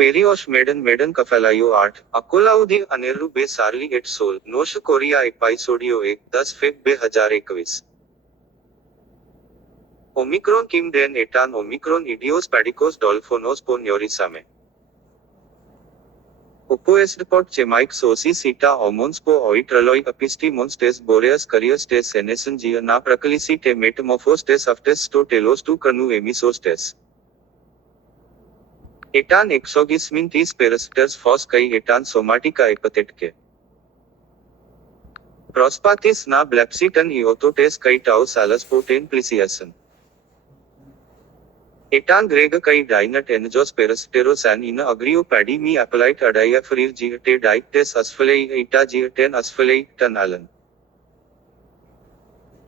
पेरिओश मेडन कफेलायो 8 अकोलाउदी अनेरु बे सारली एट सोल नोश कोरिया एपाइसोडियो 1 10 फेब 2021 ओमिक्रॉन किम डेन एटान ओमिक्रॉन इडियोस पैडिकोस डोल्फोनोस पो न्योरिसामे ओपोएस्डपोट चेमाइक सोसी सीटा ओमोन्स पो ओइट्रलोई अपिस्टी मोन्स्टेस बोरेयस करियस्टेस एनेसन जिया ना प्रकलिसी टे मेटमोफोस्टेस अफ्टेस स्टो टेलोस टू कनु एमिसोस्टेस एटान एक्सोगिस्मिन तीस पेरस्टर्स फॉस कई एटान सोमाटिका एपतेट के प्रोस्पातिस ना ब्लैप्सिटन इओटोटेस कई टाउ सालस पोटेन प्लिसियसन एटान ग्रेग कई डाइनट एनजोस पेरस्टेरोस एन इन अग्रियो पैडी मी एपलाइट अडाइया फ्रीर जीटे डाइटेस अस्फलेई एटा जीटेन अस्फलेई टन आलन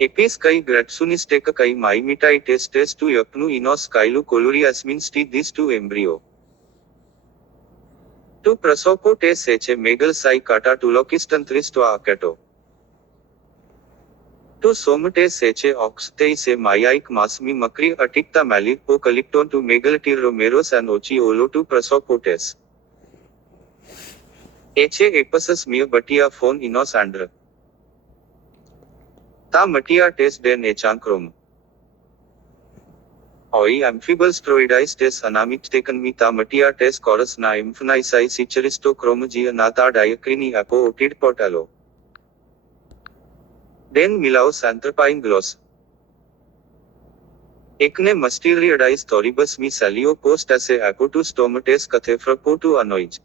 एपिस कई ग्रेट्सुनिस्टेक कई माइमिटाई टेस्टेस टू यपनु इनोस काइलु कोलुरियास्मिन स्टी दिस टू एम्ब्रियो टू प्रसोपो टे सेचे मेगल साई काटा टुलोकिस्टन त्रिस्टवा अकेटो टू सोमटे सेचे ऑक्सतेई से मायाइक मासमी मकरी अटिकता मैलिक पो कलिप्टोन टू मेगलटीर रोमेरोस एन ओची ओलो टू प्रसोपोटेस एचे एपसस मिय बटिया फोन इनोस एंड्र ता मटिया टेस डेन एचांक्रोम ओई एम्फिबल स्ट्रोइडाइस टेस अनामिक टेकन मी ता मटिया टेस कोरस ना इम्फनाइसाई सिचरिस्टो क्रोमजिया ना ता डायक्रीनी एपो ओटिड पोटालो डेन मिलाओ सैंथ्रपाइन ग्लोस एकने मस्टीरियडाइस थोरिबस मी सैलियो पोस्ट एसे एपो टू स्टोमटेस कथेफ्रपो टू अनोइज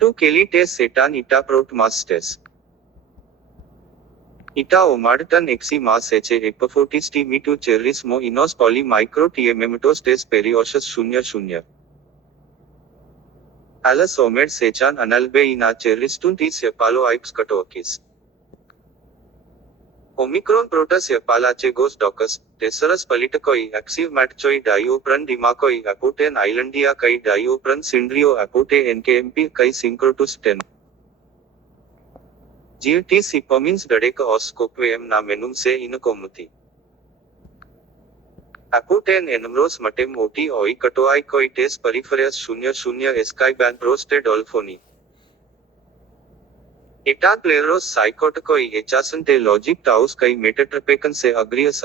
टू केलीटेस सेटान इटा प्रोट मास्टेस इटा ओमाडटन एक्सी मास एचे एपफोटिस टी मी टू चेरिस मो इनोस पॉली माइक्रो टीएमेमेटोस टेस पेरियोशस 00 एलस ओमेड सेचान अनल्बे इना चेरिस्टुन टीस यपालो आइप्स कटोकिस ओमिक्रॉन प्रोटस यपालाचे गोस डॉकस टेसरस पलिटकोई एक्सिव मैटचोई डाइओप्रन डिमाकोई एपोटेन आइलैंडिया कई डाइओप्रन सिंड्रियो एपोटे एनकेएमपी कई सिंक्रोटुस 10 जीटी सिपोमिन्स डडेक ऑस्कोक्वेम ना मेनुम से इन कोमुती एपोटेन एनमरोस मटेम ओटी ओई कटोआई कोई टेस परिफेरस 00 एस्काई बैन प्रोस्टे डोल्फोनी एटा प्लेरोस साइकोटकोई एचासन टे लॉजिक टाउस कई मेटाट्रपेकन से अग्रियस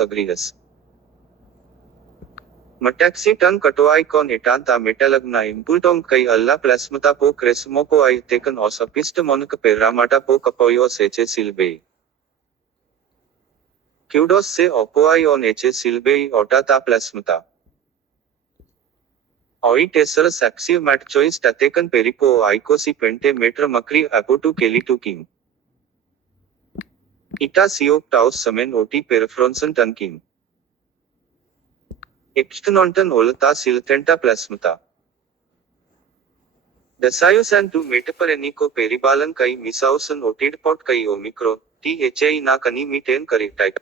मटैक्सी टन कटोआई कौन एटान ता मेटालग्ना इम्पुल्टोंग कई अल्ला प्लास्मता पो क्रेस्मोको आई तेकन ऑस अपिस्ट मोनक पेरामाटा पो कपोयो सेचे सिल्बे क्यूडोस से ओपोआई ऑन एचे सिल्बे ओटा ता प्लास्मता ओई टेसरस एक्सिव मैटचोइस टतेकन पेरिपो आइकोसी पेंटे मेट्र मक्री एपोटू केलीटू किंग इटा Seok टाउस समेन OT पेरफ्रोंसन ton king एक्सटनॉन्टन ओलता सिलतेंटा प्लास्मता दसायुसन to मेटपरेनिको पेरिबालन कई मिसाउसन ओटिड पॉट कई ओमिक्रो टी एचई ना कनी मीटेन करेक्टाइट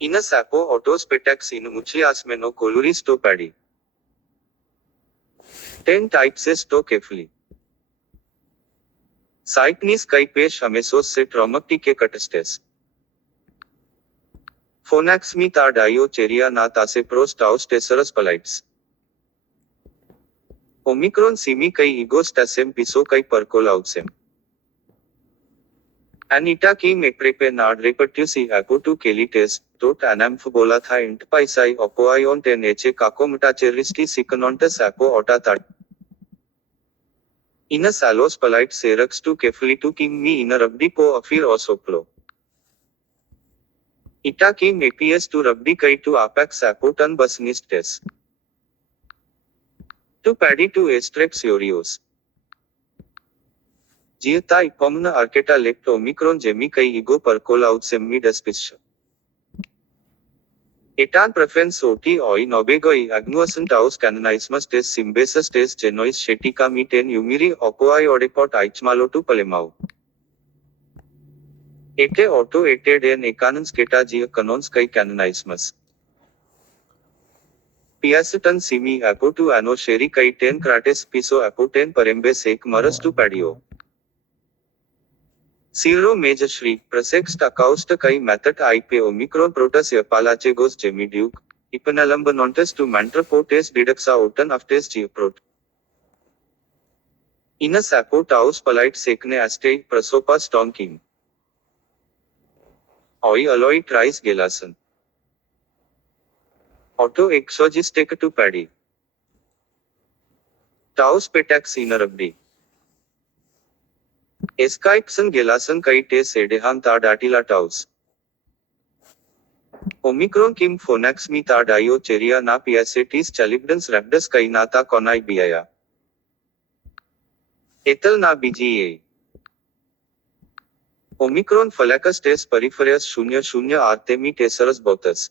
इनस एपो ऑटोस्पेटेक्स इन मुचियासमेनो कोलुरिस्टो पैडी 10 टाइप से स्टो केफली साइटनीस कई पेश अमेसोस से ट्रॉमक्टी के कटस्टेस फोनैक्समी ता डाइओ चेरिया ना तासे प्रोस्टाउस टेसरस पलाइट्स ओमिक्रॉन सीमी कई इगोस्टासेम पिसो कई परकोलाउसेम एनिटा की मेप्रेपे नाड रेपट्यूसी एपोटू केलीटेस टोट एनाम्फबोला था इंटपाइसाई ओपोआयोन टेन एचे काकोमटा चेरिस्टी सिकनोंटस एपो ओटा ता इनस एलोस पलाइट सेरक्स टू केफली टू किंग मी इन रब्डी पो अफिर ओसोप्लो इटा की मेपीएस टू रब्डी कई टू आपेक्स एपोटन बसनिस्टेस टू पैडी टू एस्ट्रेप्स योरियोस जियता इपोमन आर्केटा लेप्ट ओमिक्रॉन जेमी कई इगो परकोलाउट सेमी डस्पिश एटान प्रेफरेंस ओटी ओई नोबेगोई अग्नुअसन टाउस कैननाइस्मस टेस सिम्बेसस टेस जेनोइस शेटिका मी टेन यूमिरी ओपोआई ओडेपोट आइचमालो टू पलेमाउ एटे ऑटो एटेड एन एकानंस केटा जिय कनोन्स कई कैननाइस्मस पियासटन सीमी एपो टू एनो शेरी कई टेन क्राटेस पिसो एपो टेन परेम्बेस एक मरस टू पैडियो सीरो मेज श्री प्रसेक्स्ट अकाउस्ट कई मैथट आई पे ओमिक्रॉन प्रोटस यपालाचे गोस जेमी ड्यूक Ipanalambonontes to mantrapotes didaxa otan aftes geoprot. Inus apo taus polite sekne aste prasopa stonkim. Oi alloy tries gelasan. Auto exogistic to paddy. Taus petax inerabdi. Escaipson gelasan kai te sedehan ta datila taus. Omicron kim phonax mi ta dio cheria na piacetis chalibdans rhabdus kai na ta konai biaya. Etal na BGA. Omicron Flaccus tes peripheras 00 Artemi tesaurus bothus.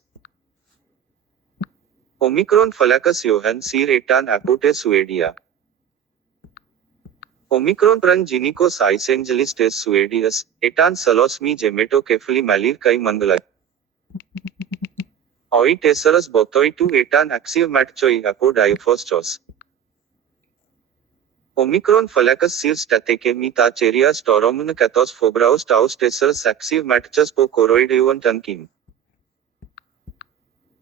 Omicron Flaccus Johann Sir etan apute suedia. Omicron prang ginicos Isengelis tes suedius, etan salos mi gemeto kefali malir kai mangalai. Oi tesaurus bothoi tu etan axiv matchoi apo diaphostos. Omicron Flaccus Sir stateke mi ta cheria storomuna kathos fobraus taus tesaurus axiv matchus po coroideuan tankim.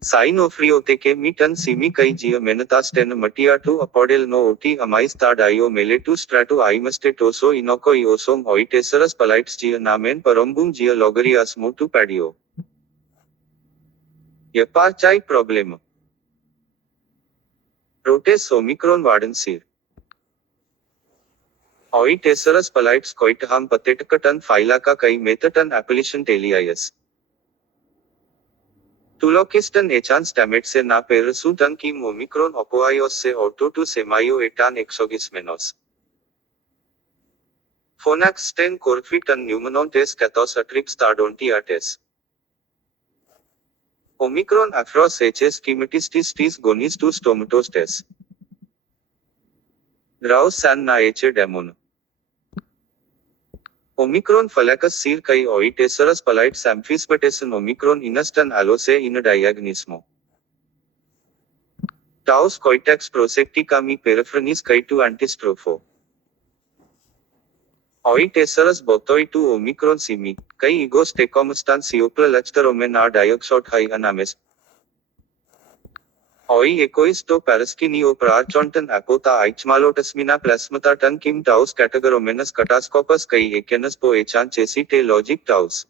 Sinofrioteke mi tan simi kai gia menatas ten matia tu apodel no oti amais ta dio meletu strato imastetoso inoco iosum oi tesaurus polites gia namen parombum gia logarias motu padio. Yapachai problem. Protes Omicron Warden Sir. Oi tesaurus polites coitaham patheticatan phylaca kai metatan appellation telias. Tulokistan echan stametse na persutan kim Omicron opoios se auto tu semaio etan exogismenos. Phonax ten corfitan pneumonontes kathos atrix tardontiates. Omicron across HS schematistis tis gonis tu stomatostes. Graus san na eche demon. Omicron Flaccus Sir kai oi tesaurus polites amphisbatesan Omicron inustan allose in diagnismo. Taus coitax prosectica mi periphrenis kai tu antistropho. Oi tesaurus bothoi tu Omicron simi, kai egos tecomustan siopla lachtaromen a dioxot high anames. Oi ecois to paraskinio prarchontan apota ichmalotasmina plasmata tan kim taus categoromenas catascopus kai ekenas po echan chesi te logic taus.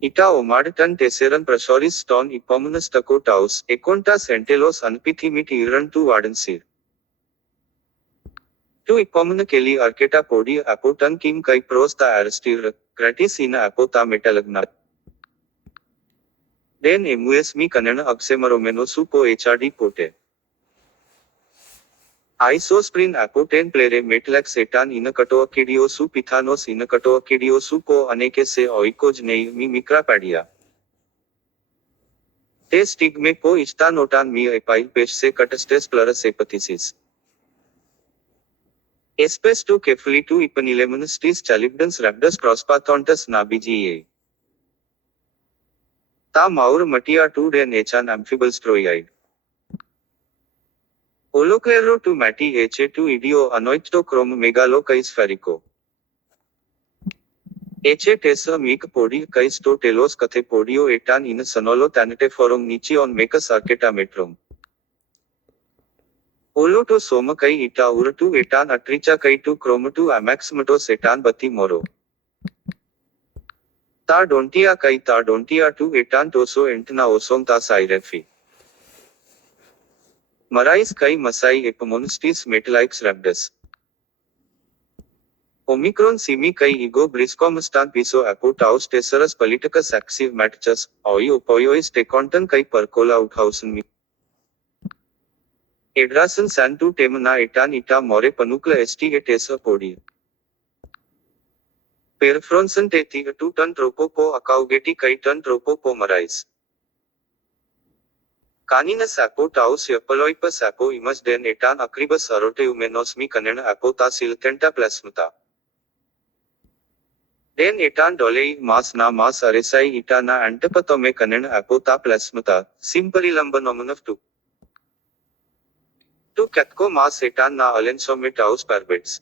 Ita omadatan teseran prasoris stone ipomunus taco taus, econta centelos unpithimit iran tu Warden Sir. Tu ipomuna keli arceta podi apotan kim kai pros ta aristir, gratis ina apota metalagna. Den emus mi kanana axemaromeno supo HRD pote. Isosprin apoten plere metlax etan inacatoacidio su pithanos inacatoacidio su po aneke se oikoj nei mi micrapadia. Te stigme po istanotan mi epile pesh se catastes plurus epathisis. Espes tu kefali tu ipanilemonistis chalibdans rhabdus prospathontus na BGA. Ta maur matia tu den echan amphibial stroioid. Oloclero to mati eche to idio anoictochrome megalo kai spherico. Eche tesa mic podi kai sto telos kathe podio etan in sonolo thanate nichi on mecus arceta metrum. Olo to soma kai ita uratu etan atricha kai tu chromato amaxmatos etan bati moro. Ta dontia tu etan toso entna osong ta sairefi. Marais kai masai epomonistis metalix rhabdus. Omicron simi kai ego briscomustan piso apo taus tesaurus politicus axiv matchus, oi opoiois tecontan kai percola uthausen mi. Edrasan santu temana etan ita more panucla st etesa podi. Perfronson te thiga tu ton tropo po acaugeti kai ton tropo po marais. Caninus apo taus yapaloipus apo imus den etan acribus aroteumenos mi canena apo ta silthenta plasmata. Den etan dolei mas na mas aresai ita na antipatome canena apo ta plasmata, simparilambonomonov tu. Tu catco mas etan na alensome taus parbets.